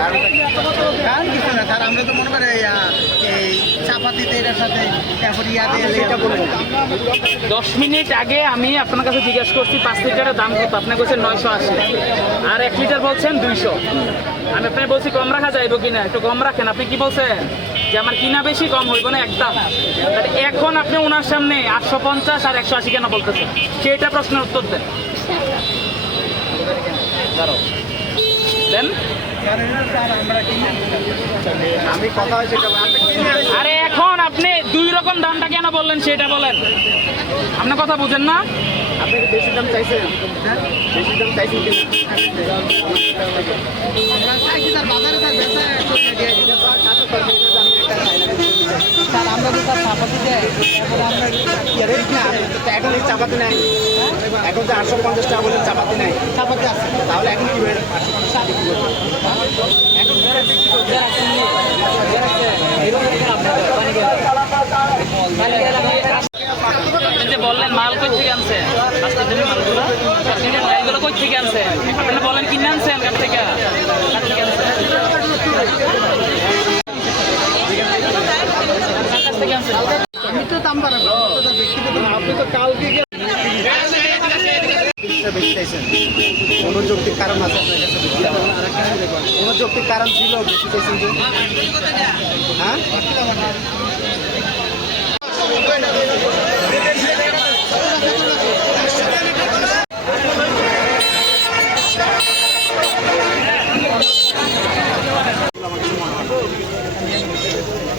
কারণ কিছু না স্যার, আমরা তো মনে করি এই চাপাতিতে এটার সাথে তারপর ইয়াতে 10 মিনিট আগে আমি আপনার কাছে জিজ্ঞাসা করছি 5 লিটারের দাম কত, আপনি বলছেন 980 আর 1 লিটার বলছেন 200। আমি আপনাকে বলছি কম রাখা যাইব কিনা, একটু কম রাখেন। আপনি কি বলছেন যে আমার কিনা বেশি কম হইব না একদম। এখন আপনি ওনার সামনে 850 আর 180 কেন বলতেছেন, সেটা প্রশ্নের উত্তর দেন। দেন আমি কথা হয়েছে আরে এখন আপনি 2 রকম দামটা কেন বললেন সেটা বলেন। আপনি কথা বুঝেন না? আপনি বেশি দাম চাইছেন, বেশি দাম চাইছেন কিনা? আমরা চাইছি তার বাজারে তার বেচা স্যার, আমরা তো তার চাপাতি দেয়, আমরা এখন এই চাপাতি নেই, এখন তো 850 টাকা বলে চাপাতি নেই, চাপাতি আছে তাহলে এখন কি যে বললেন মাল কই থেকে আনছেন, মালগুলো মালগুলো কই থেকে আনছেন, আপনি বলেন কিনে আনছেন কার থেকে আমি তো দাম বাড়াবো, আপনি তো কালকে বেশি চাইছেন। কোনো যৌক্তিক কারণ আছে আপনার কাছে? কোনো যৌক্তিক কারণ ছিল বেশি চাইছেন যে? হ্যাঁ,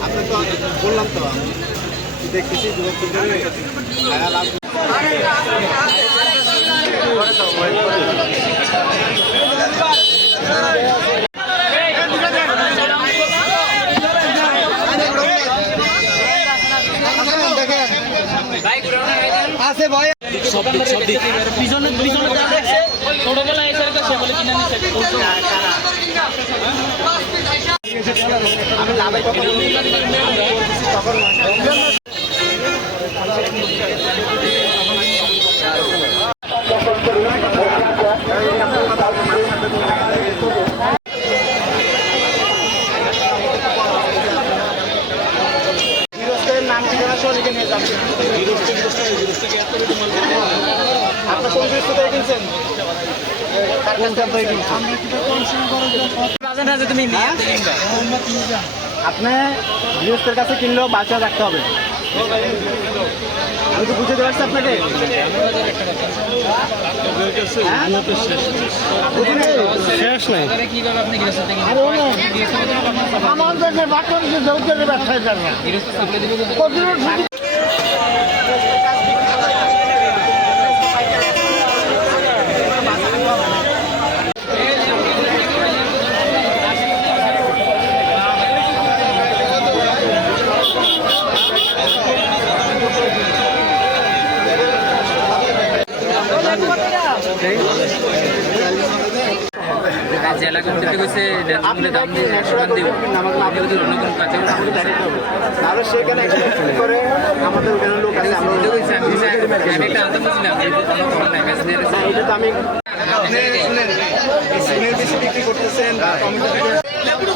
আপনি তো বললাম তো আমি দেখতেছি আছে ভয় ছোটবেলায় এসে সে বলে কিনে নিচ্ছে। আমি লাভের কথা তখন নাম ঠিকানা সহ লিখে নিয়ে যাবেন। আপনার কোন জিনিস কোথায় কিনছেন? আপনি গৃহস্থের কাছে কিনলেও বাঁচা রাখতে হবে। আমি তো বুঝতে পারছি আপনাকে। শেষ নাই আমার দেশে বাকি যৌতুকের ব্যবসায় যাবে না। জেলা কর্তৃপক্ষ কইছে দাম দিয়ে 100 টাকা দিব, অন্য কোনো কাজে তাহলে সেখানে করে আমাদের ওখানে লোক আছে, আমরা একটা আনতে বলছিলাম এটা তো আমি আপনি শুনেন সিমের বেশি বিক্রি করতেছেন, টমেটো